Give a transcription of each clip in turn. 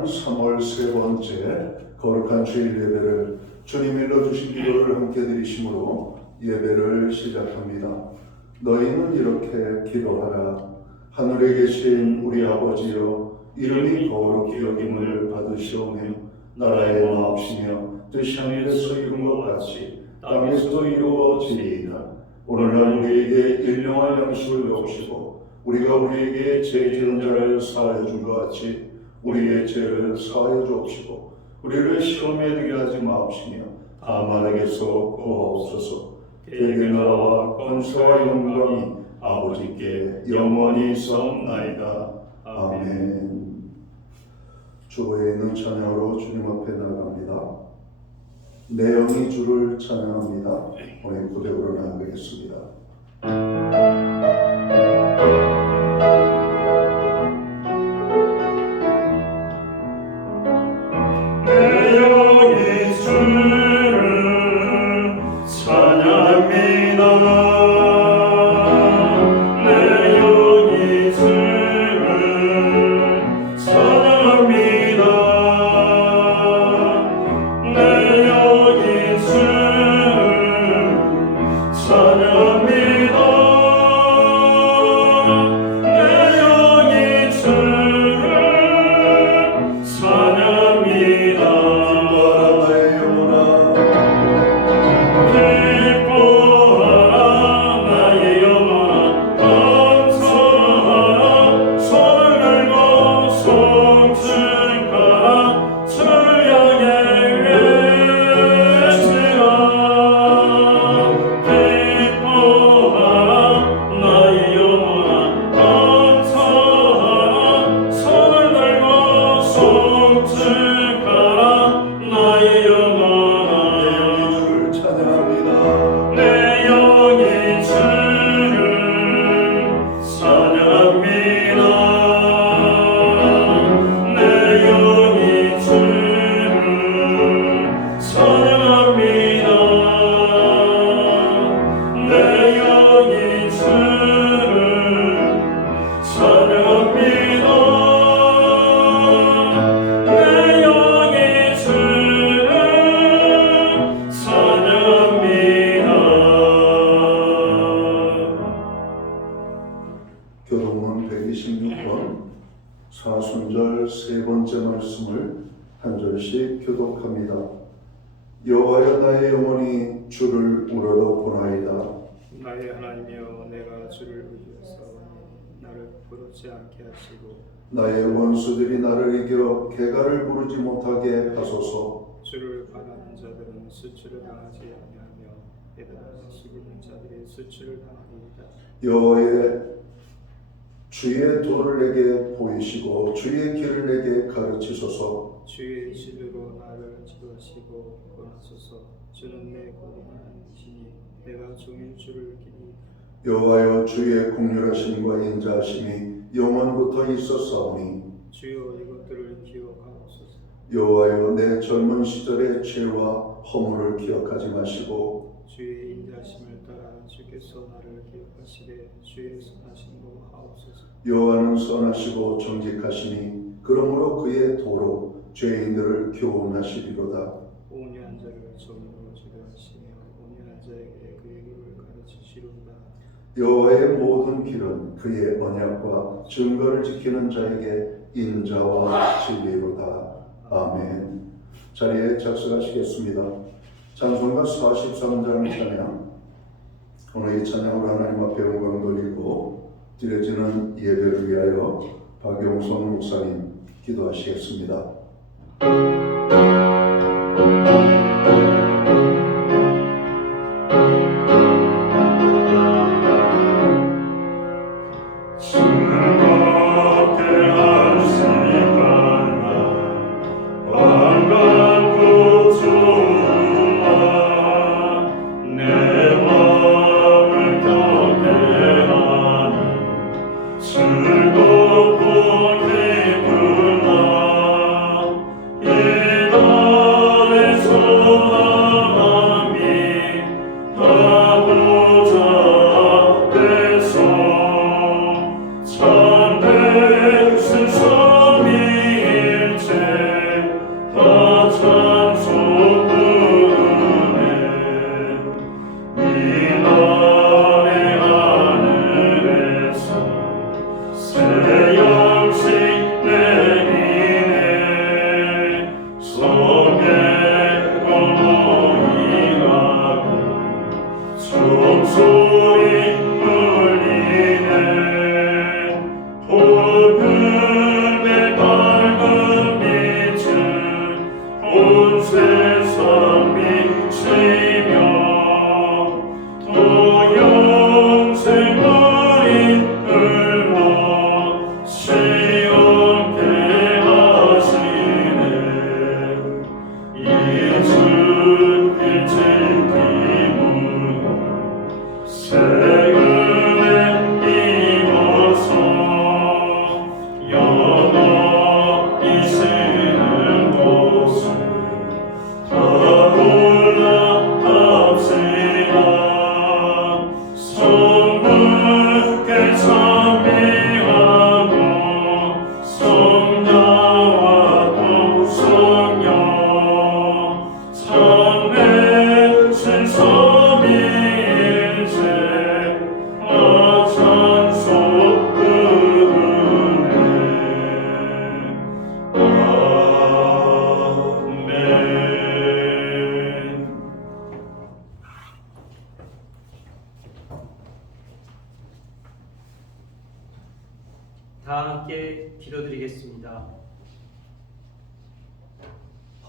지난 3월 세 번째 거룩한 주일 예배를 주님 일러주신 기도를 함께 드리심으로 예배를 시작합니다. 너희는 이렇게 기도하라. 하늘에 계신 우리 아버지여, 이름이 거룩히 여김을 받으시오며 나라의 마옵시며 뜻이 하늘에서 이룬 것 같이 땅에서도 이루어지리이다. 오늘날 우리에게 일용할 양식을 주옵시고 우리가 우리에게 죄 지은 자를 사하여 준 것 같이 우리의 죄를 사하여 주옵시고 우리를 시험에 들게 하지 마옵시며 다만 악에서 구하옵소서. 대개 나라와 권세와 영광이 아버지께 영원히 있사옵나이다. 아멘. 주보에 있는 찬양으로 주님 앞에 나아갑니다. 내 영이 주를 찬양합니다. 오늘 고백으로 나아가겠습니다. 교동문 126번 사순절 세 번째 말씀을 한 절씩 교독합니다. 여호와여, 나의 영혼이 주를 우러러 보나이다. 나의 하나님이여, 내가 주를 의지하사오니 나를 부끄럽지 않게 하시고 나의 원수들이 나를 이겨 개가를 부르지 못하게 하소서. 주를 바라는 자들은 수치를 당하지 아니하며 배달하시기 있는 자들이 수치를 당하리이다. 여호와의 주의 도를 내게 보이시고 주의 길을 내게 가르치소서. 주의 진리로 나를 지도하시고 권하소서. 주는 내 구원의 하나님이시니 내가 종일 주를 기리이다. 여호와여, 주의 공률하심과 인자하심이 영원부터 있었사오니 주여, 이것들을 기억하옵소서. 여호와여, 내 젊은 시절의 죄와 허물을 기억하지 마시고 주의 인자하심을 따라 주께서 나를 기억하시되 주의 선하심도 하옵소서. 여호와는 선하시고 정직하시니 그러므로 그의 도로 죄인들을 교훈하시리로다. 온유한 자를 정의로 지도하시며 온유한 자에게 그의 길을 가르치시리로다. 여호와의 모든 길은 그의 언약과 증거를 지키는 자에게 인자와 진리로다. 아멘. 자리에 착석하시겠습니다. 찬송가 43장 찬양. 오늘 이 찬양으로 하나님 앞에 영광 돌리고 드려지는 예배를 위하여 박용성 목사님 기도하시겠습니다. 즐겁고 기쁘나 이다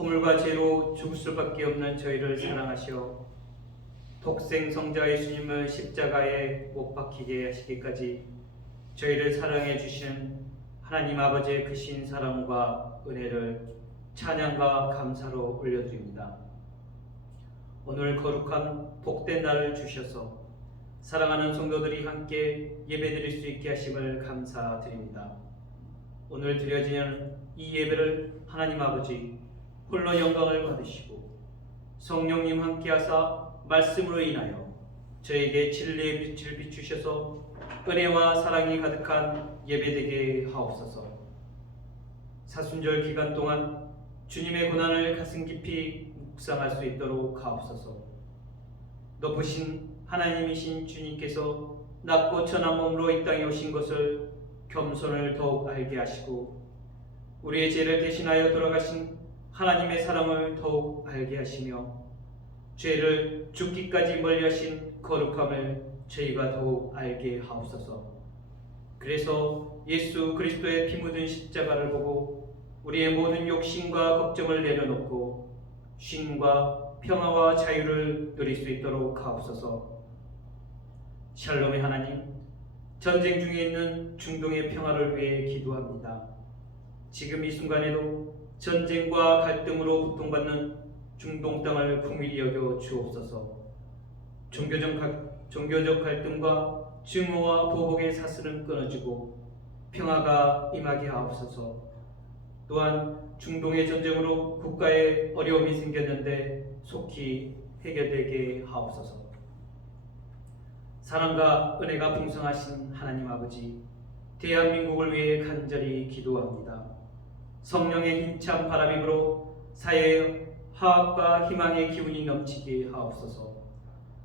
허물과 죄로 죽을 수밖에 없는 저희를 사랑하시어 독생 성자 예수님을 십자가에 못 박히게 하시기까지 저희를 사랑해 주시는 하나님 아버지의 크신 사랑과 은혜를 찬양과 감사로 올려드립니다. 오늘 거룩한 복된 날을 주셔서 사랑하는 성도들이 함께 예배드릴 수 있게 하심을 감사드립니다. 오늘 드려지는 이 예배를 하나님 아버지 홀로 영광을 받으시고 성령님 함께하사 말씀으로 인하여 저에게 진리의 빛을 비추셔서 은혜와 사랑이 가득한 예배되게 하옵소서. 사순절 기간 동안 주님의 고난을 가슴 깊이 묵상할 수 있도록 하옵소서. 높으신 하나님이신 주님께서 낮고 천한 몸으로 이 땅에 오신 것을 겸손을 더욱 알게 하시고 우리의 죄를 대신하여 돌아가신 하나님의 사랑을 더욱 알게 하시며 죄를 죽기까지 멀리하신 거룩함을 저희가 더욱 알게 하옵소서. 그래서 예수 그리스도의 피 묻은 십자가를 보고 우리의 모든 욕심과 걱정을 내려놓고 쉼과 평화와 자유를 누릴 수 있도록 하옵소서. 샬롬의 하나님, 전쟁 중에 있는 중동의 평화를 위해 기도합니다. 지금 이 순간에도 전쟁과 갈등으로 고통받는 중동 땅을 긍휼히 여겨 주옵소서. 종교적 갈등과 증오와 보복의 사슬은 끊어지고 평화가 임하게 하옵소서. 또한 중동의 전쟁으로 국가에 어려움이 생겼는데 속히 해결되게 하옵소서. 사랑과 은혜가 풍성하신 하나님 아버지, 대한민국을 위해 간절히 기도합니다. 성령의 힘찬 바람이 불어 사회에 화합과 희망의 기운이 넘치게 하옵소서.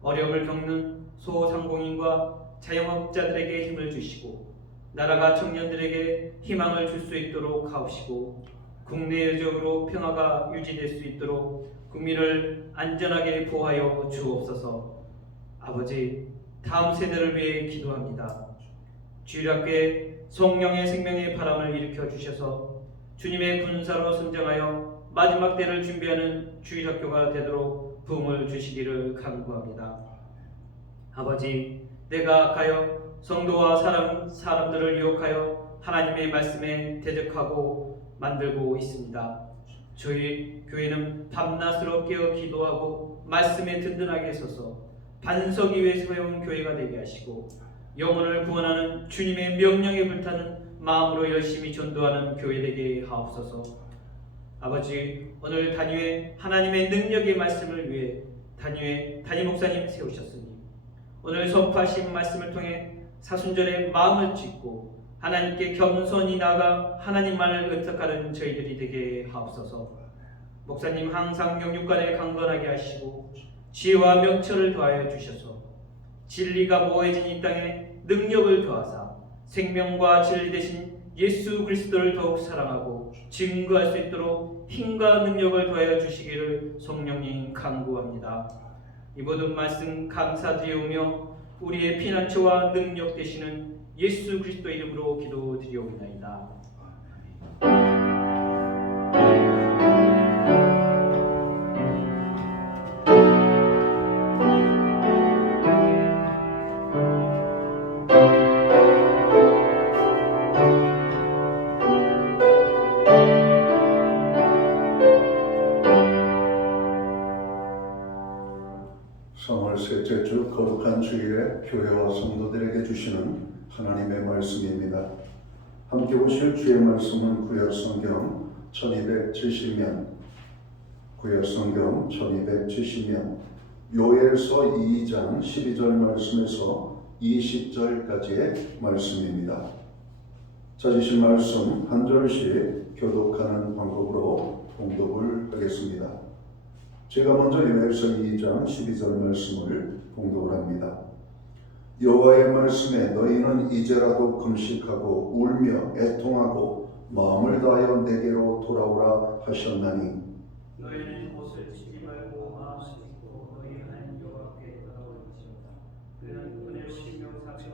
어려움을 겪는 소상공인과 자영업자들에게 힘을 주시고 나라가 청년들에게 희망을 줄 수 있도록 하옵시고 국내적으로 평화가 유지될 수 있도록 국민을 안전하게 보호하여 주옵소서. 아버지, 다음 세대를 위해 기도합니다. 주일학교에 성령의 생명의 바람을 일으켜 주셔서 주님의 군사로 성장하여 마지막 때를 준비하는 주일학교가 되도록 부흥을 주시기를 간구합니다. 아버지, 내가 악하여 성도와 사람들을 유혹하여 하나님의 말씀에 대적하고 만들고 있습니다. 저희 교회는 밤낮으로 깨어 기도하고 말씀에 든든하게 서서 반석 위에 세운 교회가 되게 하시고 영혼을 구원하는 주님의 명령에 불타는 마음으로 열심히 전도하는 교회 되게 하옵소서. 아버지, 오늘 단위에 하나님의 능력의 말씀을 위해 단위 목사님 세우셨으니 오늘 선포하신 말씀을 통해 사순절에 마음을 찢고 하나님께 겸손히 나아가 하나님만을 의탁하는 저희들이 되게 하옵소서. 목사님 항상 영육간에 강건하게 하시고 지혜와 명철을 더하여 주셔서 진리가 모호해진 이 땅에 능력을 더하사 생명과 진리 대신 예수 그리스도를 더욱 사랑하고 증거할 수 있도록 힘과 능력을 더하여 주시기를 성령님 간구합니다. 이 모든 말씀 감사드리오며 우리의 피난처와 능력 되시는 예수 그리스도 이름으로 기도드리옵나이다. 성월 셋째 주 거룩한 주일에 교회와 성도들에게 주시는 하나님의 말씀입니다. 함께 보실 주의 말씀은 구약성경 1270면 요엘서 2장 12절 말씀에서 20절까지의 말씀입니다. 찾으신 말씀 한 절씩 교독하는 방법으로 봉독을 하겠습니다. 제가 먼저 요엘서 2장 12절 말씀을 봉독을 합니다. 여호와의 말씀에 너희는 이제라도 금식하고 울며 애통하고 마음을 다하여 내게로 돌아오라 하셨나니 너희는 옷을 찢지 말고 마음을 찢고 너희 하나님 여호와께 돌아올지어다. 그는 은혜로우시며 사랑하시며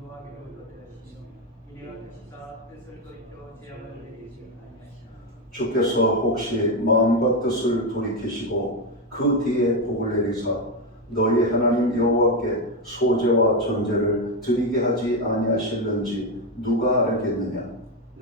노하기를 곁에 하시며 이내가 하시사 뜻을 돌이켜 재앙을 내리지 아니하시나 주께서 혹시 마음과 뜻을 돌이키시고 그 뒤에 복을 내리사 너희 하나님 여호와께 소제와 전제를 드리게 하지 아니하실는지 누가 알겠느냐.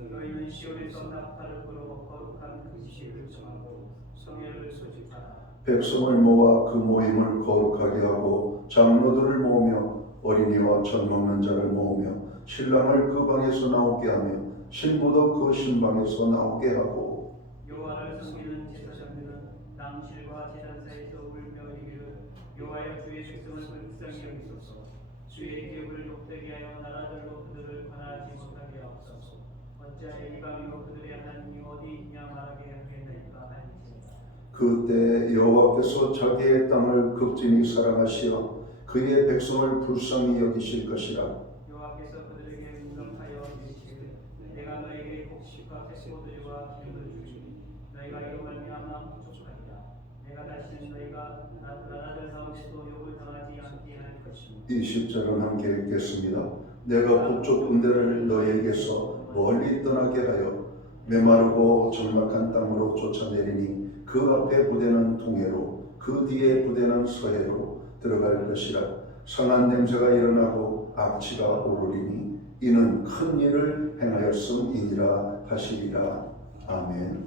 너희는 시온에서 나팔을 불어 거룩한 금식을 정하고 성회를 소집하라. 백성을 모아 그 모임을 거룩하게 하고 장로들을 모으며 어린이와 젖 먹는 자를 모으며 신랑을 그 방에서 나오게 하며 신부도 그 신방에서 나오게 하고 여호와를 섬기는 제사장들은 낭실과 제단사에서 울며 이르기를 여호와여 주의 백성을 불쌍히 여기소서. 주의 기업을 높되게 하여 나라들로 그들을 관하지 못하게 하옵소서. 어찌하여 이방이요 그들의 하나님이 어디 있냐 말하게 하겠나이까 하니지니라. 그때 여호와께서 자기의 땅을 극진히 사랑하시어 그의 백성을 불쌍히 여기실 것이라. 여호와께서 그들에게 응답하여 이르시되 내가 너에게 곡식과 백보드류와 기름을 주리니 너희가 이로 말미암아 부족하리라. 내가 다시는 너희가 나라들 가운데서 욕을 당하지 않게 할 것이니. 20절은 함께 읽겠습니다. 내가 북쪽 군대를 너희에게서 멀리 떠나게 하여 메마르고 적막한 땅으로 쫓아내리니 그 앞에 부대는 동해로 그 뒤에 부대는 서해로 들어갈 것이라. 상한 냄새가 일어나고 악취가 오르리니 이는 큰 일을 행하였음이니라 하시리라. 아멘.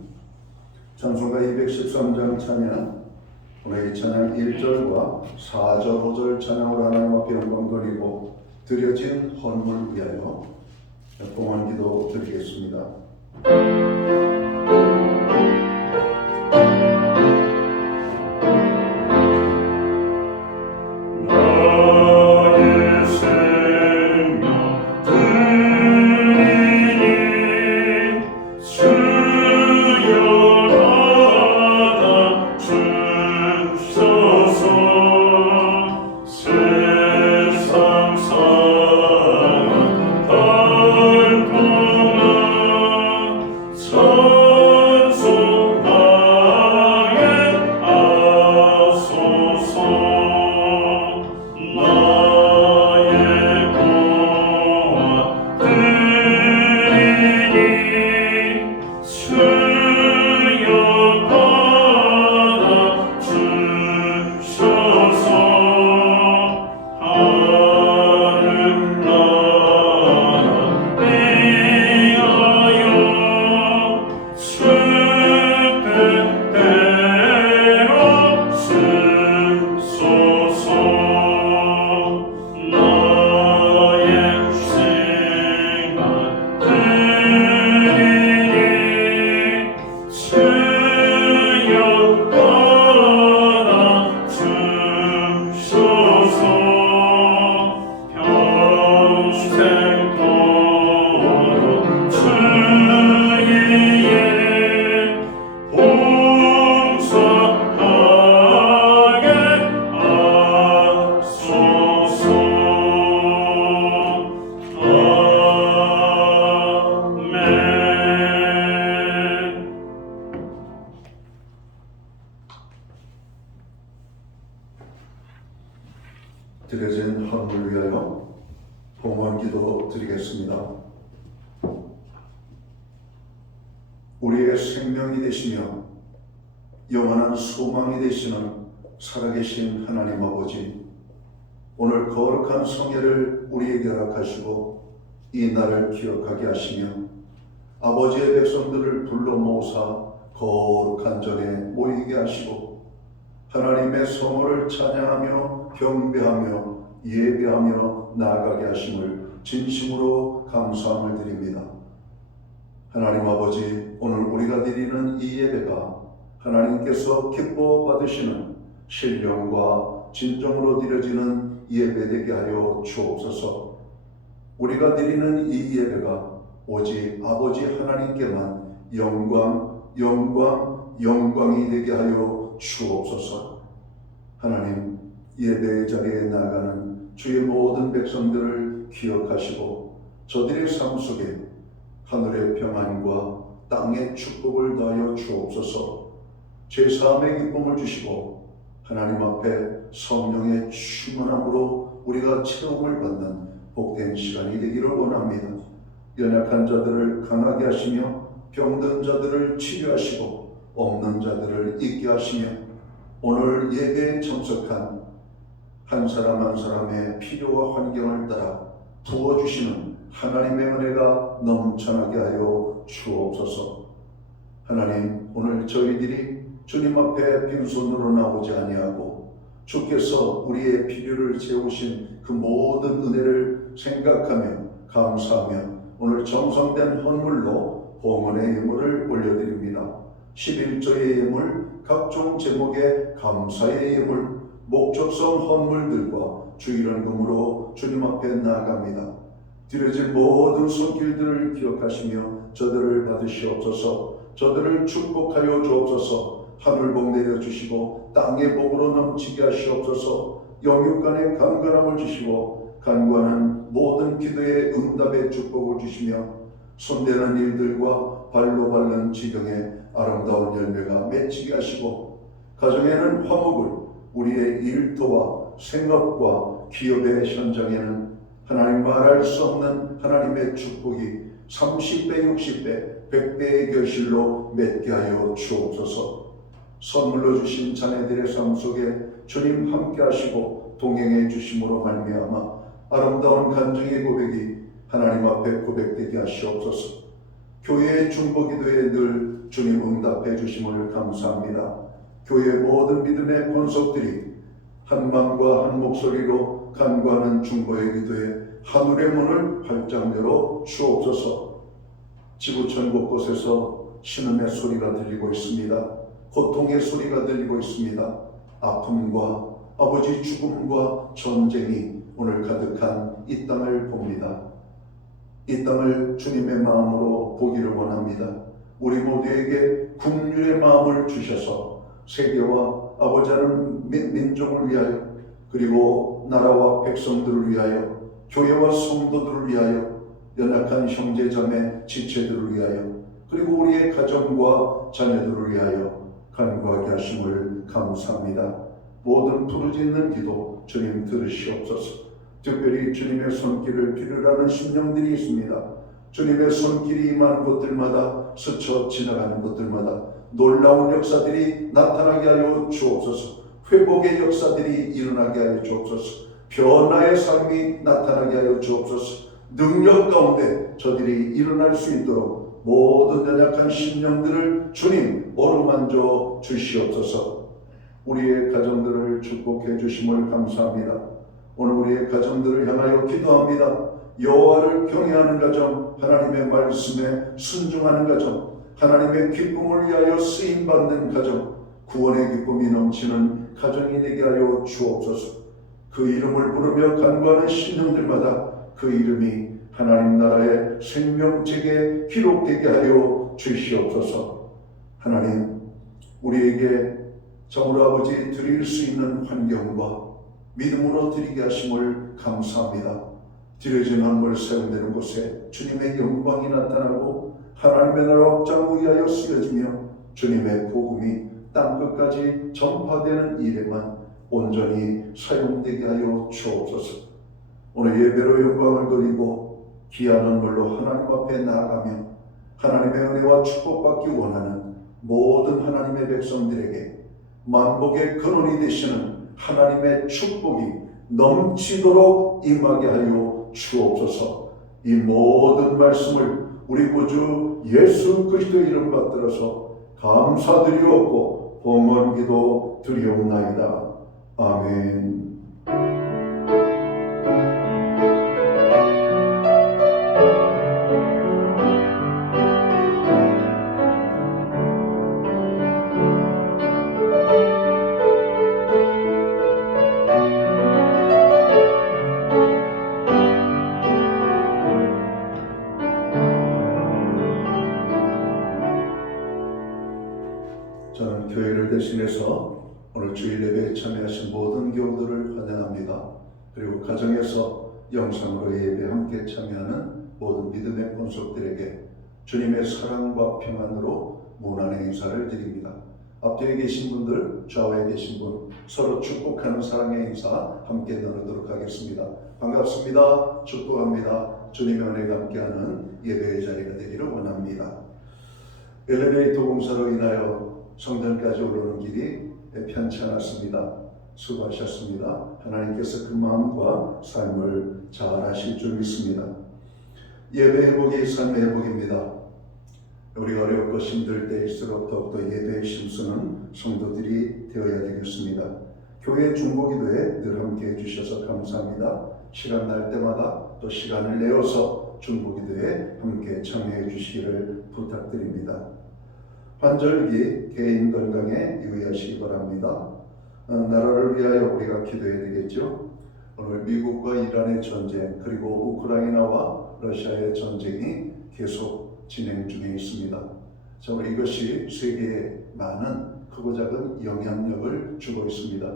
찬송가 213장 찬양. 오늘 이 찬양 1절과 4절, 5절 찬양으로 하나님 앞에 영광 돌리고 드려진 헌물 위하여 봉헌기도 드리겠습니다. 드려진 헌물 위하여 봉헌기도 드리겠습니다. 우리의 생명이 되시며 영원한 소망이 되시는 살아계신 하나님 아버지, 오늘 거룩한 성회를 우리에게 허락하시고 이 날을 기억하게 하시며 아버지의 백성들을 불러 모으사 거룩한 전에 모이게 하시고 하나님의 성호를 찬양하며 경배하며 예배하며 나아가게 하심을 진심으로 감사함을 드립니다. 하나님 아버지, 오늘 우리가 드리는 이 예배가 하나님께서 기뻐 받으시는 신령과 진정으로 드려지는 예배되게 하여 주옵소서. 우리가 드리는 이 예배가 오직 아버지 하나님께만 영광이 되게 하여 주옵소서. 하나님, 예배의 자리에 나가는 주의 모든 백성들을 기억하시고 저들의 삶 속에 하늘의 평안과 땅의 축복을 더하여 주옵소서. 제3의 기쁨을 주시고 하나님 앞에 성령의 충만함으로 우리가 채움을 받는 복된 시간이 되기를 원합니다. 연약한 자들을 강하게 하시며 병든 자들을 치료하시고 없는 자들을 있게 하시며 오늘 예배에 참석한 한 사람 한 사람의 필요와 환경을 따라 부어주시는 하나님의 은혜가 넘쳐나게 하여 주옵소서. 하나님, 오늘 저희들이 주님 앞에 빈손으로 나오지 아니하고 주께서 우리의 필요를 채우신 그 모든 은혜를 생각하며 감사하며 오늘 정성된 헌물로 봉헌의 예물을 올려드립니다. 11조의 예물, 각종 제목의 감사의 예물, 목적성 헌물들과 주일원금으로 주님 앞에 나아갑니다. 드려질 모든 손길들을 기억하시며 저들을 받으시옵소서. 저들을 축복하여 주옵소서. 하늘복 내려주시고 땅의 복으로 넘치게 하시옵소서. 영육간의 강건함을 주시고 간구하는 모든 기도의 응답의 축복을 주시며 손대는 일들과 발로 밟는 지경에 아름다운 열매가 맺히게 하시고 가정에는 화목을, 우리의 일터와 생업과 기업의 현장에는 하나님 말할 수 없는 하나님의 축복이 30배, 60배, 100배의 결실로 맺게 하여 주옵소서. 선물로 주신 자녀들의 삶 속에 주님 함께 하시고 동행해 주심으로 말미암아 아름다운 간증의 고백이 하나님 앞에 고백되게 하시옵소서. 교회의 중보기도에 늘 주님 응답해 주심을 감사합니다. 교회 모든 믿음의 권속들이 한 마음과 한 목소리로 간구하는 중보의 기도에 하늘의 문을 활짝 열어 주옵소서. 지구촌 곳곳에서 신음의 소리가 들리고 있습니다. 고통의 소리가 들리고 있습니다. 아픔과 아버지 죽음과 전쟁이 오늘 가득한 이 땅을 봅니다. 이 땅을 주님의 마음으로 보기를 원합니다. 우리 모두에게 긍휼의 마음을 주셔서 세계와 아버지 하나님 민족을 위하여 그리고 나라와 백성들을 위하여 교회와 성도들을 위하여 연약한 형제자매 지체들을 위하여 그리고 우리의 가정과 자녀들을 위하여 간구하게 하심을 감사합니다. 모든 부르짖는 기도 주님 들으시옵소서. 특별히 주님의 손길을 필요로 하는 심령들이 있습니다. 주님의 손길이 임하는 곳들마다 스쳐 지나가는 곳들마다 놀라운 역사들이 나타나게 하여 주옵소서. 회복의 역사들이 일어나게 하여 주옵소서. 변화의 삶이 나타나게 하여 주옵소서. 능력 가운데 저들이 일어날 수 있도록 모든 연약한 심령들을 주님 어루만져 주시옵소서. 우리의 가정들을 축복해 주심을 감사합니다. 오늘 우리의 가정들을 향하여 기도합니다. 여호와를 경외하는 가정, 하나님의 말씀에 순종하는 가정, 하나님의 기쁨을 위하여 쓰임받는 가정, 구원의 기쁨이 넘치는 가정이 되게 하여 주옵소서. 그 이름을 부르며 간구하는 신령들마다 그 이름이 하나님 나라의 생명책에 기록되게 하여 주시옵소서. 하나님, 우리에게 정으로 아버지 드릴 수 있는 환경과 믿음으로 드리게 하심을 감사합니다. 드려진 한물 세운되는 곳에 주님의 영광이 나타나고 하나님의 나라 확장을 위하여 쓰여지며 주님의 복음이 땅끝까지 전파되는 일에만 온전히 사용되게 하여 주옵소서. 오늘 예배로 영광을 돌리고 귀한 한물로 하나님 앞에 나아가며 하나님의 은혜와 축복받기 원하는 모든 하나님의 백성들에게 만복의 근원이 되시는 하나님의 축복이 넘치도록 임하게 하여 주옵소서. 이 모든 말씀을 우리 구주 예수 그리스도의 이름 받들어서 감사드리옵고 봉헌기도 드리옵나이다. 아멘. 저는 교회를 대신해서 오늘 주일 예배에 참여하신 모든 교우들을 환영합니다. 그리고 가정에서 영상으로 예배에 함께 참여하는 모든 믿음의 권속들에게 주님의 사랑과 평안으로 문안의 인사를 드립니다. 앞뒤에 계신 분들, 좌우에 계신 분 서로 축복하는 사랑의 인사 함께 나누도록 하겠습니다. 반갑습니다. 축복합니다. 주님의 은혜가 함께하는 예배의 자리가 되기를 원합니다. 엘리베이터 공사로 인하여 성전까지 오르는 길이 편치 않았습니다. 수고하셨습니다. 하나님께서 그 마음과 삶을 잘 아실 줄 믿습니다. 예배 회복이 삶의 회복입니다. 우리가 어렵고 힘들 때일수록 더욱더 예배에 힘쓰는 성도들이 되어야 되겠습니다. 교회 중보기도에 늘 함께해 주셔서 감사합니다. 시간 날 때마다 또 시간을 내어서 중보기도에 함께 참여해 주시기를 부탁드립니다. 환절기 개인 건강에 유의하시기 바랍니다. 나라를 위하여 우리가 기도해야 되겠죠. 오늘 미국과 이란의 전쟁 그리고 우크라이나와 러시아의 전쟁이 계속 진행 중에 있습니다. 정말 이것이 세계에 많은 크고 작은 영향력을 주고 있습니다.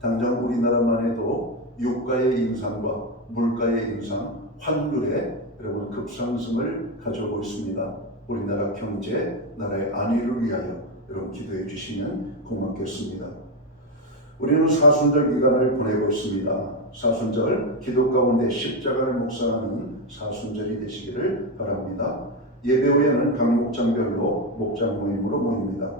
당장 우리나라만 해도 유가의 인상과 물가의 인상, 환율의 여러분 급상승을 가져오고 있습니다. 우리나라 경제, 나라의 안위를 위하여 여러분 기도해 주시면 고맙겠습니다. 우리는 사순절 기간을 보내고 있습니다. 사순절, 기도 가운데 십자가를 묵상하는 사순절이 되시기를 바랍니다. 예배 후에는 각 목장별로 목장 모임으로 모입니다.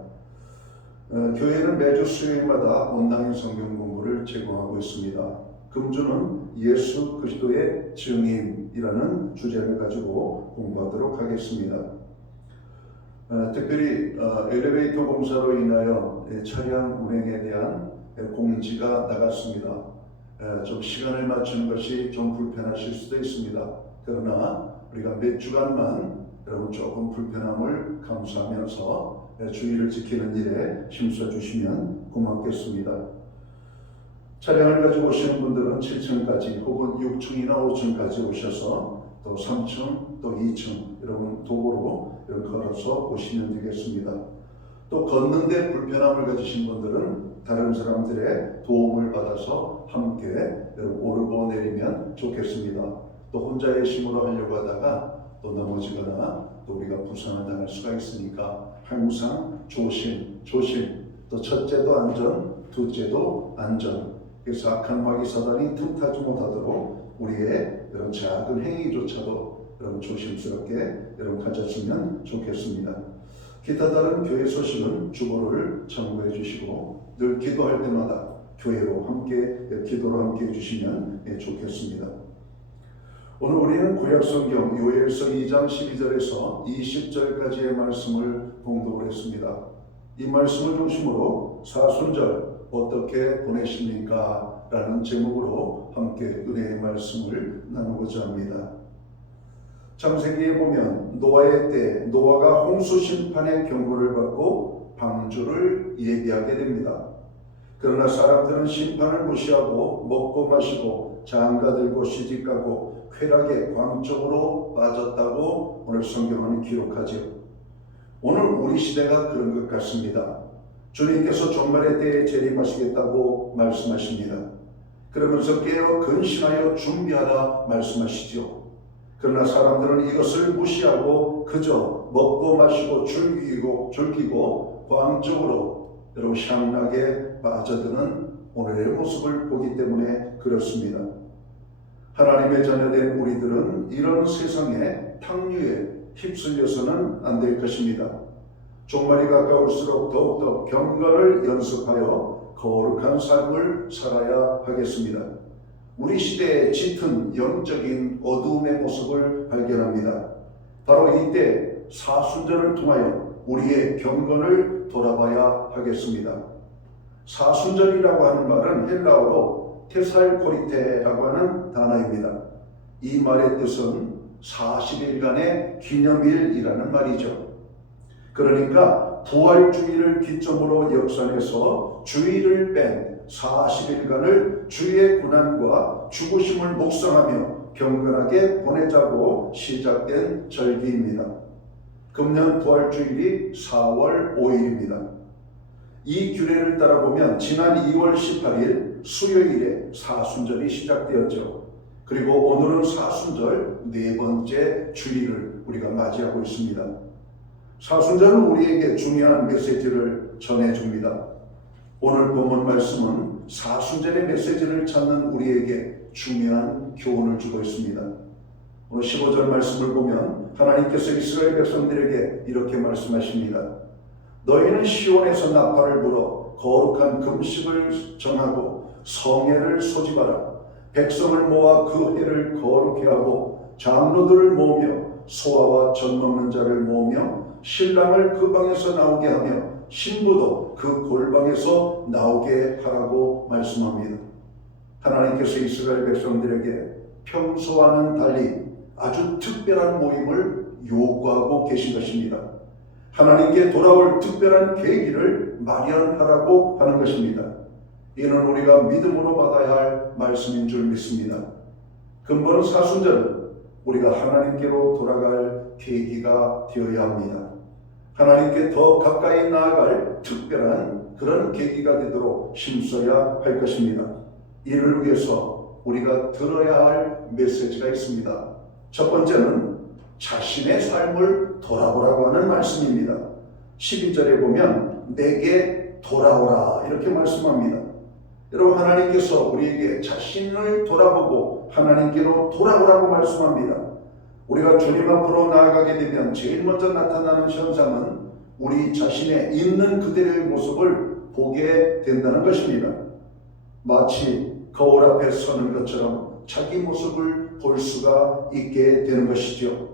교회는 매주 수요일마다 온라인 성경 공부를 제공하고 있습니다. 금주는 예수 그리스도의 증인이라는 주제를 가지고 공부하도록 하겠습니다. 특별히 엘리베이터 공사로 인하여 차량 운행에 대한 공지가 나갔습니다. 좀 시간을 맞추는 것이 좀 불편하실 수도 있습니다. 그러나 우리가 몇 주간만 여러분 조금 불편함을 감수하면서 주의를 지키는 일에 힘써 주시면 고맙겠습니다. 차량을 가지고 오시는 분들은 7층까지 혹은 6층이나 5층까지 오셔서 또 3층 또 2층 여러분 도보로 걸어서 오시면 되겠습니다. 또 걷는데 불편함을 가지신 분들은 다른 사람들의 도움을 받아서 함께 오르고 내리면 좋겠습니다. 또 혼자의 힘으로 하려고 하다가 또 넘어지거나 또 우리가 부상을 당할 수가 있으니까 항상 조심, 또 첫째도 안전, 둘째도 안전. 그래서 악한 마귀 사단이 틈타지 못하도록 우리의 이런 작은 행위조차도 여러분 조심스럽게 여러분 가졌으면 좋겠습니다. 기타 다른 교회 소식은 주보를 참고해 주시고 늘 기도할 때마다 교회로 함께 기도로 함께 해주시면 좋겠습니다. 오늘 우리는 구약성경 요엘서 2장 12절에서 20절까지의 말씀을 봉독을 했습니다. 이 말씀을 중심으로 사순절 어떻게 보내십니까? 라는 제목으로 함께 은혜의 말씀을 나누고자 합니다. 창세기에 보면 노아의 때 노아가 홍수 심판의 경고를 받고 방주를 예비하게 됩니다. 그러나 사람들은 심판을 무시하고 먹고 마시고 장가들고 시집가고 쾌락의 광적으로 빠졌다고 오늘 성경은 기록하죠. 오늘 우리 시대가 그런 것 같습니다. 주님께서 종말의 때에 재림하시겠다고 말씀하십니다. 그러면서 깨어 근신하여 준비하라 말씀하시죠. 그러나 사람들은 이것을 무시하고 그저 먹고 마시고 즐기고 광적으로 여러분 향락에 빠져드는 오늘의 모습을 보기 때문에 그렇습니다. 하나님의 자녀된 우리들은 이런 세상의 탕류에 휩쓸려서는 안 될 것입니다. 종말이 가까울수록 더욱더 경건을 연습하여 거룩한 삶을 살아야 하겠습니다. 우리 시대의 짙은 영적인 어두움의 모습을 발견합니다. 바로 이때 사순절을 통하여 우리의 경건을 돌아봐야 하겠습니다. 사순절이라고 하는 말은 헬라어로 테살코리테라고 하는 단어입니다. 이 말의 뜻은 40일간의 기념일이라는 말이죠. 그러니까 부활주의를 기점으로 역산해서 주일을 뺀 40일간을 주의 고난과 죽으심을 묵상하며 경건하게 보내자고 시작된 절기입니다. 금년 부활주일이 4월 5일입니다. 이 규례를 따라보면 지난 2월 18일 수요일에 사순절이 시작되었죠. 그리고 오늘은 사순절 네 번째 주일을 우리가 맞이하고 있습니다. 사순절은 우리에게 중요한 메시지를 전해줍니다. 오늘 본문 말씀은 사순절의 메시지를 찾는 우리에게 중요한 교훈을 주고 있습니다. 오늘 15절 말씀을 보면 하나님께서 이스라엘 백성들에게 이렇게 말씀하십니다. 너희는 시온에서 나팔을 불어 거룩한 금식을 정하고 성회를 소집하라. 백성을 모아 그 해를 거룩히 하고 장로들을 모으며 소아와 젖 먹는 자를 모으며 신랑을 그 방에서 나오게 하며 신부도 그 골방에서 나오게 하라고 말씀합니다. 하나님께서 이스라엘 백성들에게 평소와는 달리 아주 특별한 모임을 요구하고 계신 것입니다. 하나님께 돌아올 특별한 계기를 마련하라고 하는 것입니다. 이는 우리가 믿음으로 받아야 할 말씀인 줄 믿습니다. 근본 사순절은 우리가 하나님께로 돌아갈 계기가 되어야 합니다. 하나님께 더 가까이 나아갈 특별한 그런 계기가 되도록 힘써야 할 것입니다. 이를 위해서 우리가 들어야 할 메시지가 있습니다. 첫 번째는 자신의 삶을 돌아보라고 하는 말씀입니다. 12절에 보면 내게 돌아오라 이렇게 말씀합니다. 여러분, 하나님께서 우리에게 자신을 돌아보고 하나님께로 돌아오라고 말씀합니다. 우리가 주님 앞으로 나아가게 되면 제일 먼저 나타나는 현상은 우리 자신의 있는 그대로의 모습을 보게 된다는 것입니다. 마치 거울 앞에 서는 것처럼 자기 모습을 볼 수가 있게 되는 것이죠.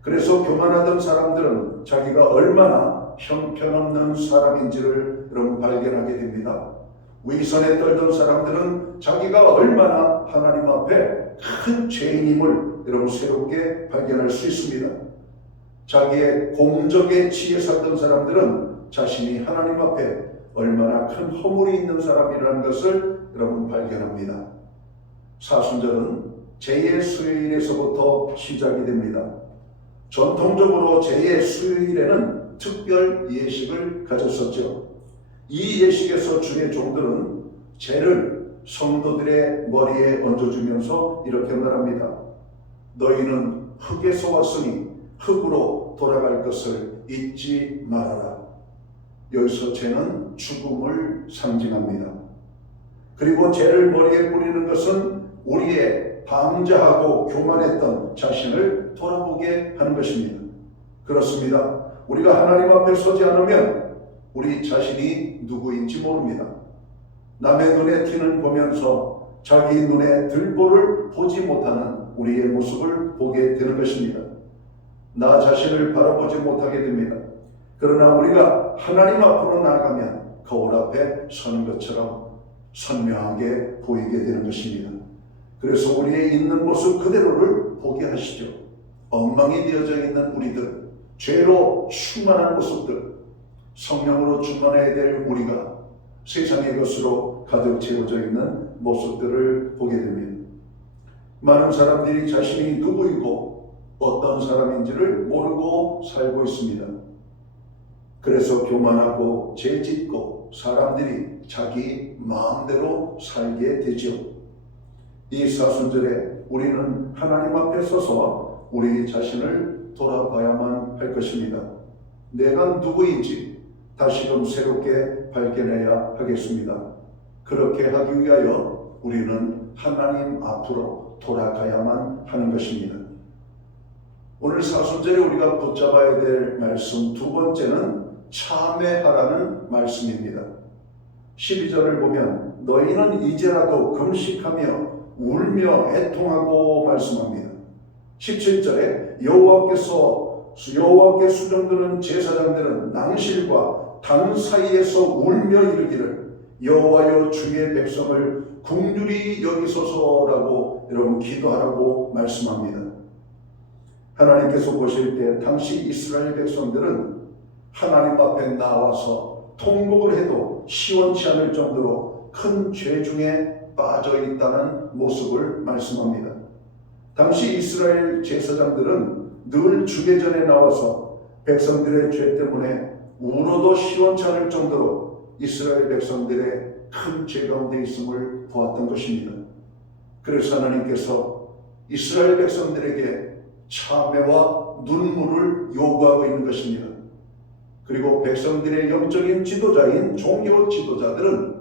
그래서 교만하던 사람들은 자기가 얼마나 형편없는 사람인지를 여러분 발견하게 됩니다. 위선에 떨던 사람들은 자기가 얼마나 하나님 앞에 큰 죄인임을 여러분 새롭게 발견할 수 있습니다. 자기의 공적에 취해 살던 사람들은 자신이 하나님 앞에 얼마나 큰 허물이 있는 사람이라는 것을 여러분 발견합니다. 사순절은 제2의 수요일에서부터 시작이 됩니다. 전통적으로 제2의 수요일에는 특별 예식을 가졌었죠. 이 예식에서 주의 종들은 재를 성도들의 머리에 얹어주면서 이렇게 말합니다. 너희는 흙에서 왔으니 흙으로 돌아갈 것을 잊지 말아라. 여기서 재는 죽음을 상징합니다. 그리고 재를 머리에 뿌리는 것은 우리의 방자하고 교만했던 자신을 돌아보게 하는 것입니다. 그렇습니다. 우리가 하나님 앞에 서지 않으면 우리 자신이 누구인지 모릅니다. 남의 눈에 티는 보면서 자기 눈에 들보를 보지 못하는 우리의 모습을 보게 되는 것입니다. 나 자신을 바라보지 못하게 됩니다. 그러나 우리가 하나님 앞으로 나아가면 거울 앞에 서는 것처럼 선명하게 보이게 되는 것입니다. 그래서 우리의 있는 모습 그대로를 보게 하시죠. 엉망이 되어져 있는 우리들, 죄로 충만한 모습들, 성령으로 충만해야 될 우리가 세상의 것으로 가득 채워져 있는 모습들을 보게 됩니다. 많은 사람들이 자신이 누구이고 어떤 사람인지를 모르고 살고 있습니다. 그래서 교만하고 죄짓고 사람들이 자기 마음대로 살게 되죠. 이 사순절에 우리는 하나님 앞에 서서 우리 자신을 돌아봐야만 할 것입니다. 내가 누구인지 다시금 새롭게 발견해야 하겠습니다. 그렇게 하기 위하여 우리는 하나님 앞으로 돌아가야만 하는 것입니다. 오늘 사순절에 우리가 붙잡아야 될 말씀 두 번째는 참회하라는 말씀입니다. 12절을 보면 너희는 이제라도 금식하며 울며 애통하고 말씀합니다. 17절에 여호와께 수종드는 제사장들은 낭실과 단 사이에서 울며 이르기를 여호와여 주의 백성을 긍휼히 여기소서라고 여러분 기도하라고 말씀합니다. 하나님께서 보실 때 당시 이스라엘 백성들은 하나님 앞에 나와서 통곡을 해도 시원치 않을 정도로 큰 죄 중에 빠져 있다는 모습을 말씀합니다. 당시 이스라엘 제사장들은 늘 주례 전에 나와서 백성들의 죄 때문에 울어도 시원치 않을 정도로 이스라엘 백성들의 큰 죄 가운데 있음을 보았던 것입니다. 그래서 하나님께서 이스라엘 백성들에게 참회와 눈물을 요구하고 있는 것입니다. 그리고 백성들의 영적인 지도자인 종교 지도자들은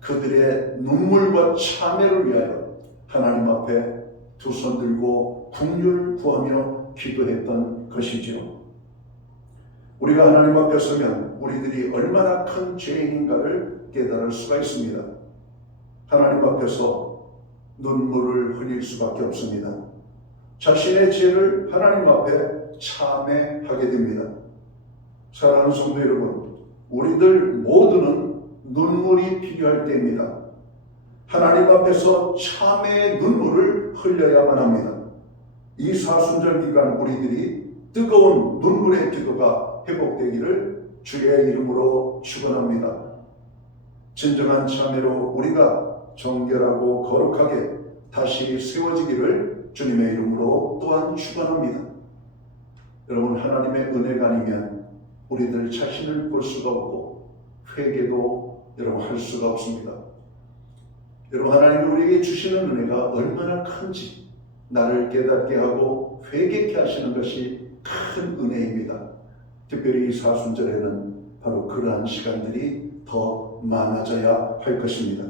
그들의 눈물과 참회를 위하여 하나님 앞에 두 손 들고 긍휼 구하며 기도했던 것이죠. 우리가 하나님 앞에 서면 우리들이 얼마나 큰 죄인인가를 깨달을 수가 있습니다. 하나님 앞에서 눈물을 흘릴 수밖에 없습니다. 자신의 죄를 하나님 앞에 참회하게 됩니다. 사랑하는 성도 여러분, 우리들 모두는 눈물이 필요할 때입니다. 하나님 앞에서 참회의 눈물을 흘려야만 합니다. 이 사순절 기간 우리들이 뜨거운 눈물의 기도가 회복되기를 주의 이름으로 축원합니다. 진정한 참회로 우리가 정결하고 거룩하게 다시 세워지기를 주님의 이름으로 또한 축원합니다. 여러분, 하나님의 은혜가 아니면 우리들 자신을 볼 수가 없고 회개도 여러분 할 수가 없습니다. 여러분, 하나님이 우리에게 주시는 은혜가 얼마나 큰지 나를 깨닫게 하고 회개케 하시는 것이 큰 은혜입니다. 특별히 이 사순절에는 바로 그러한 시간들이 더 많아져야 할 것입니다.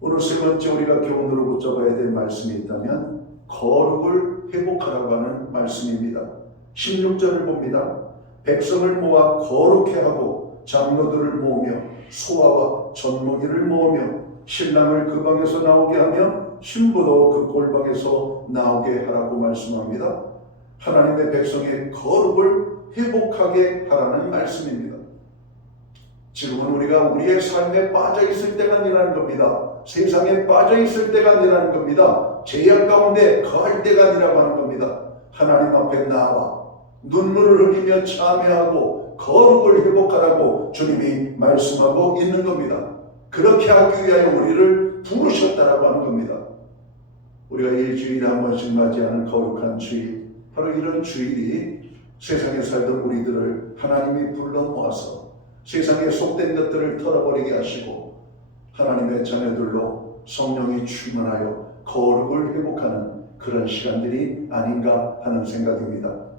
오늘 세 번째 우리가 교훈으로 붙잡아야 될 말씀이 있다면 거룩을 회복하라고 하는 말씀입니다. 16절을 봅니다. 백성을 모아 거룩해 하고 장로들을 모으며 소아와 젖먹이를 모으며 신랑을 그 방에서 나오게 하며 신부도 그 골방에서 나오게 하라고 말씀합니다. 하나님의 백성의 거룩을 회복하게 하라는 말씀입니다. 지금은 우리가 우리의 삶에 빠져 있을 때가 아니라는 겁니다. 세상에 빠져 있을 때가 아니라는 겁니다. 죄악 가운데 거할 때가 아니라고 하는 겁니다. 하나님 앞에 나와 눈물을 흘리며 참회하고 거룩을 회복하라고 주님이 말씀하고 있는 겁니다. 그렇게 하기 위하여 우리를 부르셨다라고 하는 겁니다. 우리가 일주일에 한 번씩 맞이하는 거룩한 주일, 바로 이런 주일이 세상에 살던 우리들을 하나님이 불러 모아서 세상에 속된 것들을 털어버리게 하시고 하나님의 자녀들로 성령이 충만하여 거룩을 회복하는 그런 시간들이 아닌가 하는 생각입니다.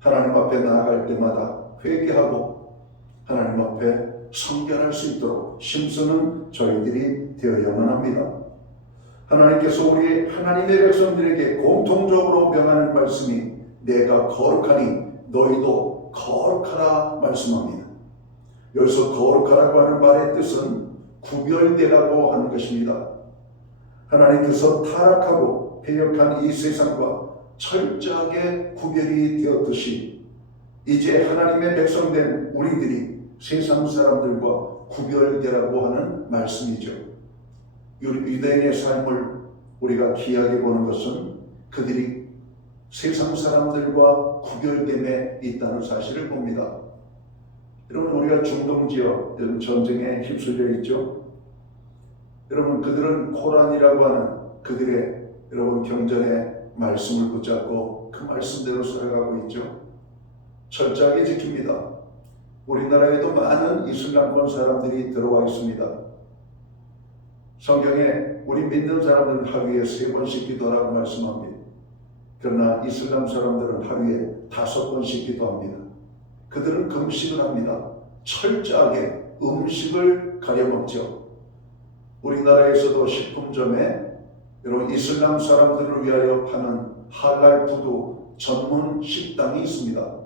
하나님 앞에 나아갈 때마다 회개하고 하나님 앞에 성결할 수 있도록 힘쓰는 저희들이 되어야만 합니다. 하나님께서 우리 하나님의 백성들에게 공통적으로 명하는 말씀이 내가 거룩하니 너희도 거룩하라 말씀합니다. 여기서 거룩하라고 하는 말의 뜻은 구별되라고 하는 것입니다. 하나님께서 타락하고 패역한 이 세상과 철저하게 구별이 되었듯이 이제 하나님의 백성된 우리들이 세상 사람들과 구별되라고 하는 말씀이죠. 유대인의 삶을 우리가 귀하게 보는 것은 그들이 세상 사람들과 구별됨에 있다는 사실을 봅니다. 여러분, 우리가 중동 지역 전쟁에 휩쓸려 있죠. 여러분, 그들은 코란이라고 하는 그들의 여러분 경전의 말씀을 붙잡고 그 말씀대로 살아가고 있죠. 철저하게 지킵니다. 우리나라에도 많은 이슬람권 사람들이 들어와 있습니다. 성경에 우리 믿는 사람들은 하루에 3번씩 기도하라고 말씀합니다. 그러나 이슬람 사람들은 하루에 5번씩 기도합니다. 그들은 금식을 합니다. 철저하게 음식을 가려먹죠. 우리나라에서도 식품점에 여러분 이슬람 사람들을 위하여 파는 할랄 푸드 전문 식당이 있습니다.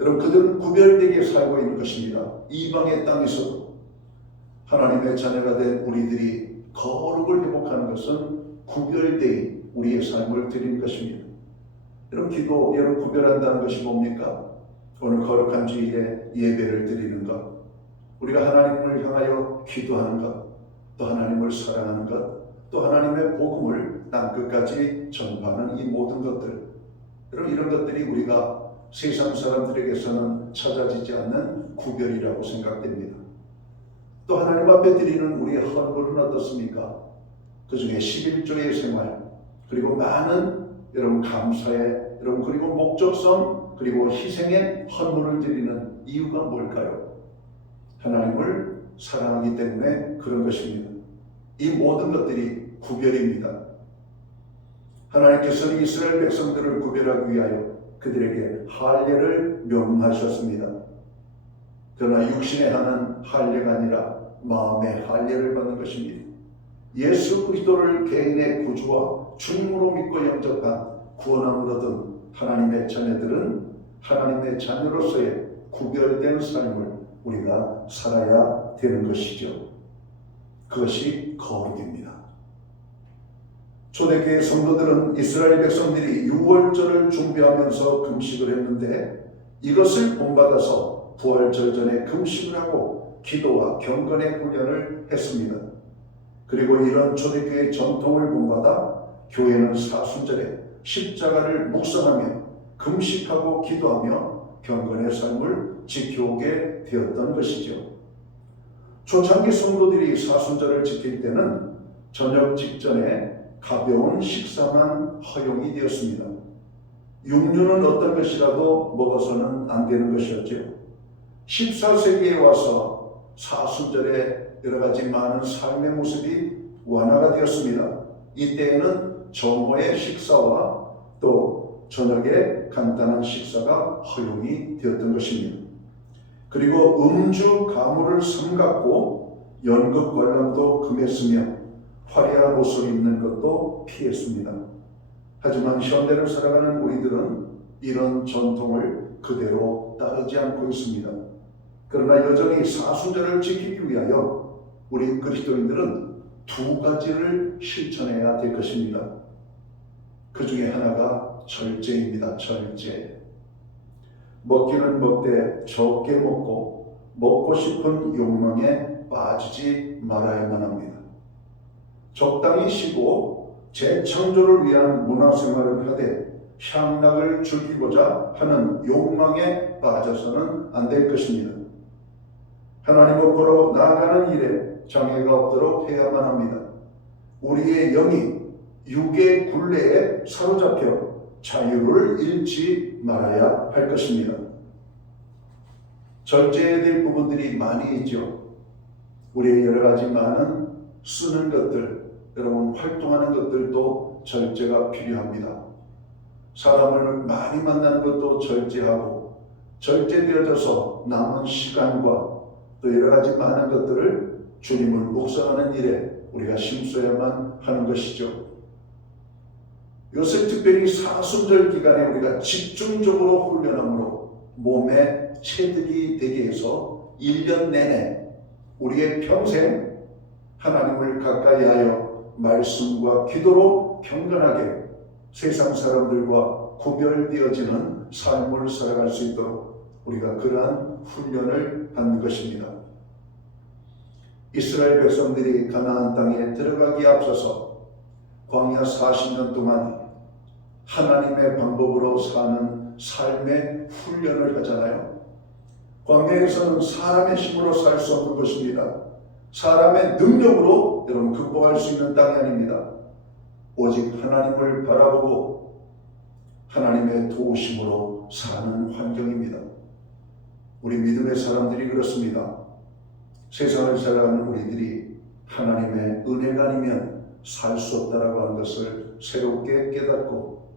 여러분, 그들은 구별되게 살고 있는 것입니다. 이방의 땅에서도 하나님의 자녀가 된 우리들이 거룩을 회복하는 것은 구별된 우리의 삶을 드리는 것입니다. 여러분, 기도, 여러분 구별한다는 것이 뭡니까? 오늘 거룩한 주일에 예배를 드리는 것, 우리가 하나님을 향하여 기도하는 것, 또 하나님을 사랑하는 것, 또 하나님의 복음을 땅끝까지 전파하는 이 모든 것들, 여러분, 이런 것들이 우리가 세상 사람들에게서는 찾아지지 않는 구별이라고 생각됩니다. 또 하나님 앞에 드리는 우리의 헌물은 어떻습니까? 그 중에 11조의 생활, 그리고 많은 여러분 감사의 여러분 그리고 목적성 그리고 희생의 헌물을 드리는 이유가 뭘까요? 하나님을 사랑하기 때문에 그런 것입니다. 이 모든 것들이 구별입니다. 하나님께서는 이스라엘 백성들을 구별하기 위하여 그들에게 할례를 명하셨습니다. 그러나 육신에 하는 할례가 아니라 마음의 할례를 받는 것입니다. 예수 그리스도를 개인의 구주와 주님으로 믿고 영접한 구원함을 얻은 하나님의 자녀들은 하나님의 자녀로서의 구별된 삶을 우리가 살아야 되는 것이죠. 그것이 거룩입니다. 초대교회 성도들은 이스라엘 백성들이 유월절을 준비하면서 금식을 했는데 이것을 본받아서 부활절 전에 금식을 하고 기도와 경건의 훈련을 했습니다. 그리고 이런 초대교회의 전통을 본받아 교회는 사순절에 십자가를 묵상하며 금식하고 기도하며 경건의 삶을 지켜오게 되었던 것이죠. 초창기 성도들이 사순절을 지킬 때는 저녁 직전에 가벼운 식사만 허용이 되었습니다. 육류는 어떤 것이라도 먹어서는 안 되는 것이었죠. 14세기에 와서 사순절에 여러 가지 많은 삶의 모습이 완화가 되었습니다. 이때에는 정오의 식사와 또 저녁에 간단한 식사가 허용이 되었던 것입니다. 그리고 음주, 가물을 삼갔고 연극 관람도 금했으며 화려한 옷을 입는 것도 피했습니다. 하지만 현대를 살아가는 우리들은 이런 전통을 그대로 따르지 않고 있습니다. 그러나 여전히 사순절을 지키기 위하여 우리 그리스도인들은 두 가지를 실천해야 될 것입니다. 그 중에 하나가 절제입니다. 절제. 먹기는 먹되 적게 먹고 먹고 싶은 욕망에 빠지지 말아야만 합니다. 적당히 쉬고 재창조를 위한 문화생활을 하되 향락을 즐기고자 하는 욕망에 빠져서는 안 될 것입니다. 하나님 앞으로 나아가는 일에 장애가 없도록 해야만 합니다. 우리의 영이 육의 굴레에 사로잡혀 자유를 잃지 말아야 할 것입니다. 절제해야 될 부분들이 많이 있죠. 우리의 여러 가지 많은 쓰는 것들, 여러분 활동하는 것들도 절제가 필요합니다. 사람을 많이 만나는 것도 절제하고 절제되어져서 남은 시간과 또 여러 가지 많은 것들을 주님을 묵상하는 일에 우리가 힘써야만 하는 것이죠. 요새 특별히 사순절 기간에 우리가 집중적으로 훈련함으로 몸에 체득이 되게 해서 1년 내내 우리의 평생 하나님을 가까이 하여 말씀과 기도로 경건하게 세상 사람들과 구별되어지는 삶을 살아갈 수 있도록 우리가 그러한 훈련을 받는 것입니다. 이스라엘 백성들이 가나안 땅에 들어가기에 앞서서 광야 40년 동안 하나님의 방법으로 사는 삶의 훈련을 하잖아요. 광야에서는 사람의 힘으로 살 수 없는 것입니다. 사람의 능력으로 여러분 극복할 수 있는 땅이 아닙니다. 오직 하나님을 바라보고 하나님의 도우심으로 사는 환경입니다. 우리 믿음의 사람들이 그렇습니다. 세상을 살아가는 우리들이 하나님의 은혜가 아니면 살 수 없다라고 하는 것을 새롭게 깨닫고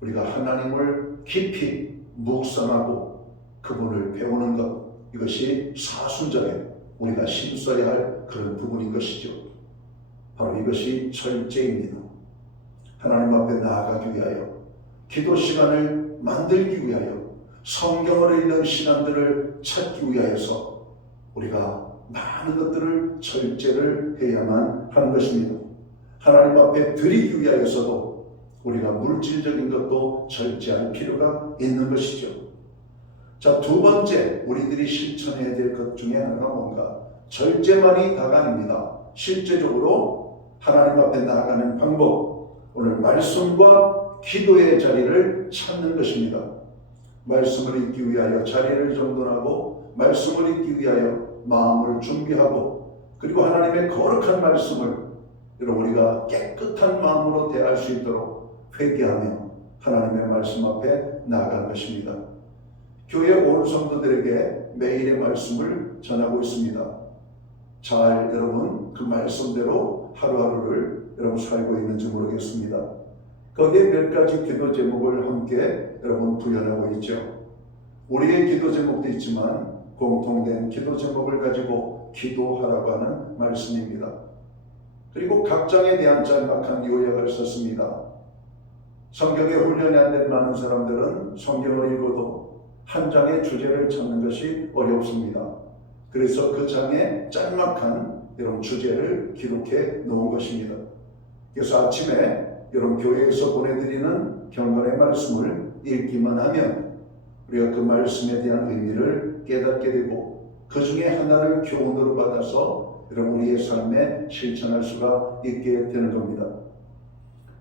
우리가 하나님을 깊이 묵상하고 그분을 배우는 것, 이것이 사순절에 우리가 힘써야 할 그런 부분인 것이죠. 바로 이것이 절제입니다. 하나님 앞에 나아가기 위하여, 기도 시간을 만들기 위하여, 성경을 읽는 시간들을 찾기 위하여서 우리가 많은 것들을 절제를 해야만 하는 것입니다. 하나님 앞에 드리기 위하여서도 우리가 물질적인 것도 절제할 필요가 있는 것이죠. 자, 두 번째 우리들이 실천해야 될 것 중에 하나가 뭔가? 절제만이 다가 아닙니다. 실제적으로 하나님 앞에 나아가는 방법, 오늘 말씀과 기도의 자리를 찾는 것입니다. 말씀을 읽기 위하여 자리를 정돈하고 말씀을 읽기 위하여 마음을 준비하고 그리고 하나님의 거룩한 말씀을 우리가 깨끗한 마음으로 대할 수 있도록 회개하며 하나님의 말씀 앞에 나아가는 것입니다. 교회 온 성도들에게 매일의 말씀을 전하고 있습니다. 잘 여러분 그 말씀대로 하루하루를 여러분 살고 있는지 모르겠습니다. 거기에 몇 가지 기도 제목을 함께 여러분 구현하고 있죠. 우리의 기도 제목도 있지만 공통된 기도 제목을 가지고 기도하라고 하는 말씀입니다. 그리고 각 장에 대한 짤막한 요약을 썼습니다. 성경에 훈련이 안 된 많은 사람들은 성경을 읽어도 한 장의 주제를 찾는 것이 어렵습니다. 그래서 그 장에 짤막한 이런 주제를 기록해 놓은 것입니다. 그래서 아침에 여러분 교회에서 보내드리는 경건의 말씀을 읽기만 하면 우리가 그 말씀에 대한 의미를 깨닫게 되고 그 중에 하나를 교훈으로 받아서 여러분 우리의 삶에 실천할 수가 있게 되는 겁니다.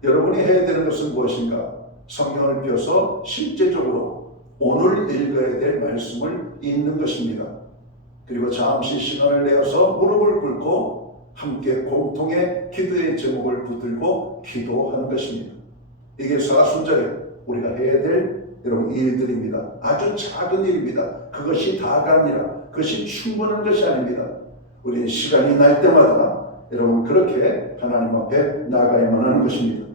여러분이 해야 되는 것은 무엇인가? 성경을 펴서 실제적으로 오늘 읽어야 될 말씀을 읽는 것입니다. 그리고 잠시 시간을 내어서 무릎을 꿇고 함께 공통의 기도의 제목을 붙들고 기도하는 것입니다. 이게 사순절에 우리가 해야 될 여러분 일들입니다. 아주 작은 일입니다. 그것이 다가 아니라 그것이 충분한 것이 아닙니다. 우리는 시간이 날 때마다 여러분 그렇게 하나님 앞에 나가야만 하는 것입니다.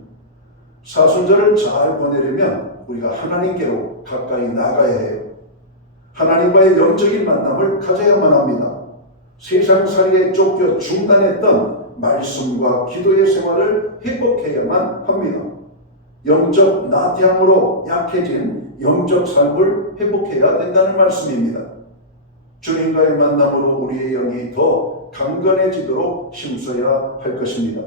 사순절을 잘 보내려면 우리가 하나님께로 가까이 나가야 해요. 하나님과의 영적인 만남을 가져야만 합니다. 세상살이에 쫓겨 중단했던 말씀과 기도의 생활을 회복해야만 합니다. 영적 나태함으로 약해진 영적 삶을 회복해야 된다는 말씀입니다. 주님과의 만남으로 우리의 영이 더 강건해지도록 힘써야 할 것입니다.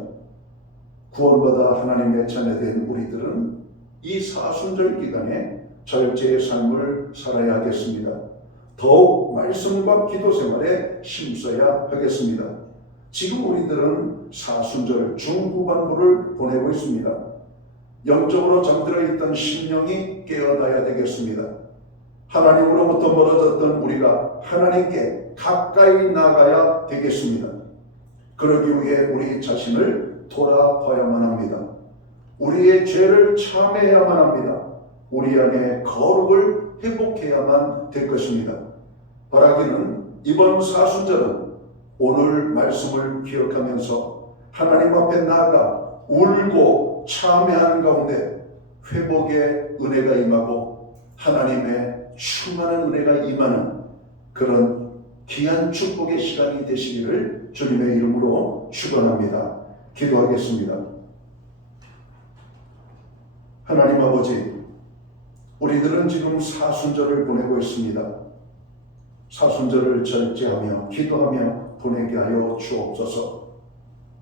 구원받아 하나님의 자녀된 우리들은 이 사순절 기간에 절제의 삶을 살아야 하겠습니다. 더욱 말씀과 기도 생활에 힘써야 하겠습니다. 지금 우리들은 사순절 중후반부를 보내고 있습니다. 영적으로 잠들어 있던 심령이 깨어나야 되겠습니다. 하나님으로부터 멀어졌던 우리가 하나님께 가까이 나가야 되겠습니다. 그러기 위해 우리 자신을 돌아봐야만 합니다. 우리의 죄를 참회해야만 합니다. 우리 안에 거룩을 회복해야만 될 것입니다. 바라기는 이번 사순절은 오늘 말씀을 기억하면서 하나님 앞에 나아가 울고 참회하는 가운데 회복의 은혜가 임하고 하나님의 충만한 은혜가 임하는 그런 귀한 축복의 시간이 되시기를 주님의 이름으로 축원합니다. 기도하겠습니다. 하나님 아버지, 우리들은 지금 사순절을 보내고 있습니다. 사순절을 절제하며 기도하며 보내게 하여 주옵소서.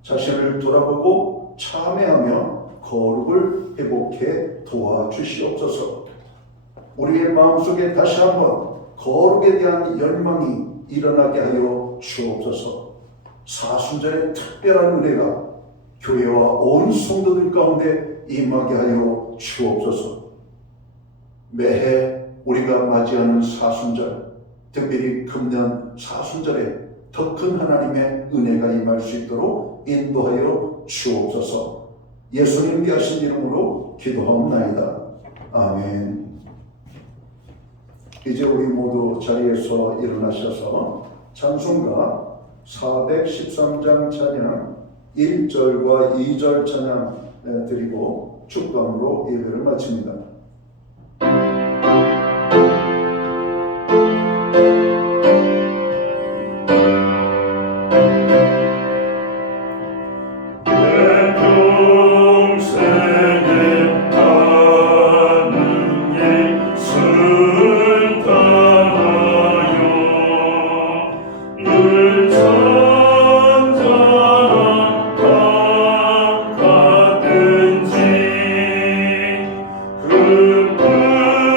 자신을 돌아보고 참회하며 거룩을 회복해 도와주시옵소서. 우리의 마음속에 다시 한번 거룩에 대한 열망이 일어나게 하여 주옵소서. 사순절의 특별한 은혜가 교회와 온 성도들 가운데 임하게 하여 주옵소서. 매해 우리가 맞이하는 사순절, 특별히 금년 사순절에 더 큰 하나님의 은혜가 임할 수 있도록 인도하여 주옵소서. 예수님께 하신 이름으로 기도하옵나이다. 아멘. 이제 우리 모두 자리에서 일어나셔서 찬송가 413장 찬양 1절과 2절 찬양 드리고 축감으로 예배를 마칩니다. 그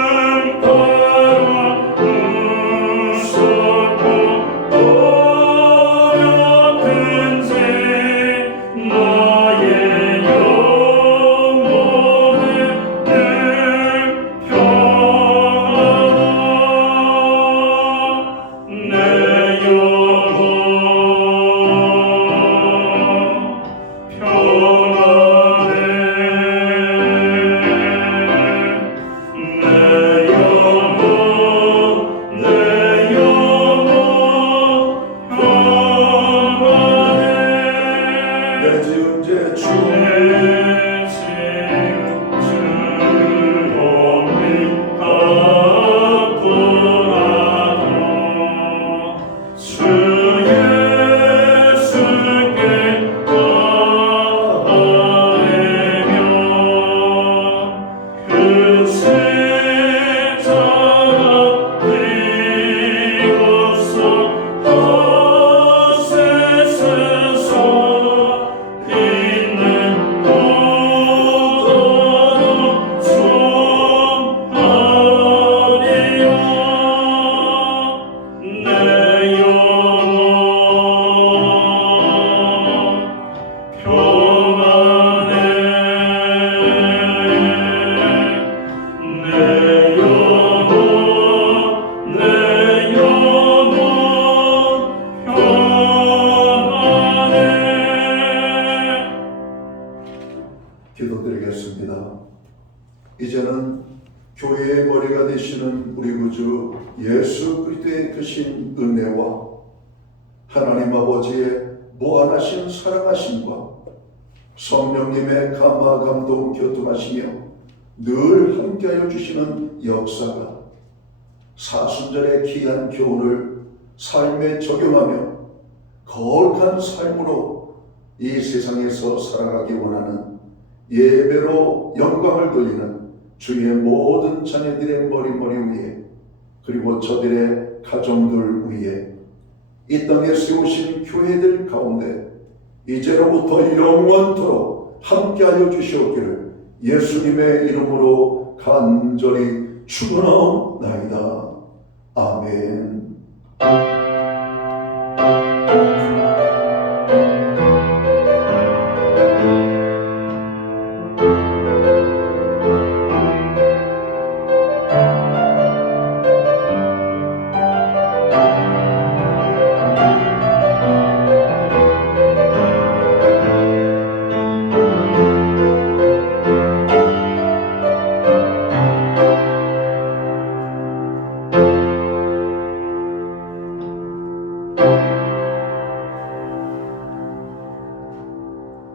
구주 예수 그리스도의 크신 은혜와 하나님 아버지의 무한하신 사랑하심과 성령님의 감화 감동 교통하시며 늘 함께하여 주시는 역사가 사순절의 귀한 교훈을 삶에 적용하며 거룩한 삶으로 이 세상에서 살아가기 원하는 예배로 영광을 돌리는 주의 모든 자녀들의 머리 위에 그리고 저들의 가정들 위에 이 땅에 세우신 교회들 가운데 이제로부터 영원토록 함께하여 주시옵기를 예수님의 이름으로 간절히 축원하옵나이다. 아멘.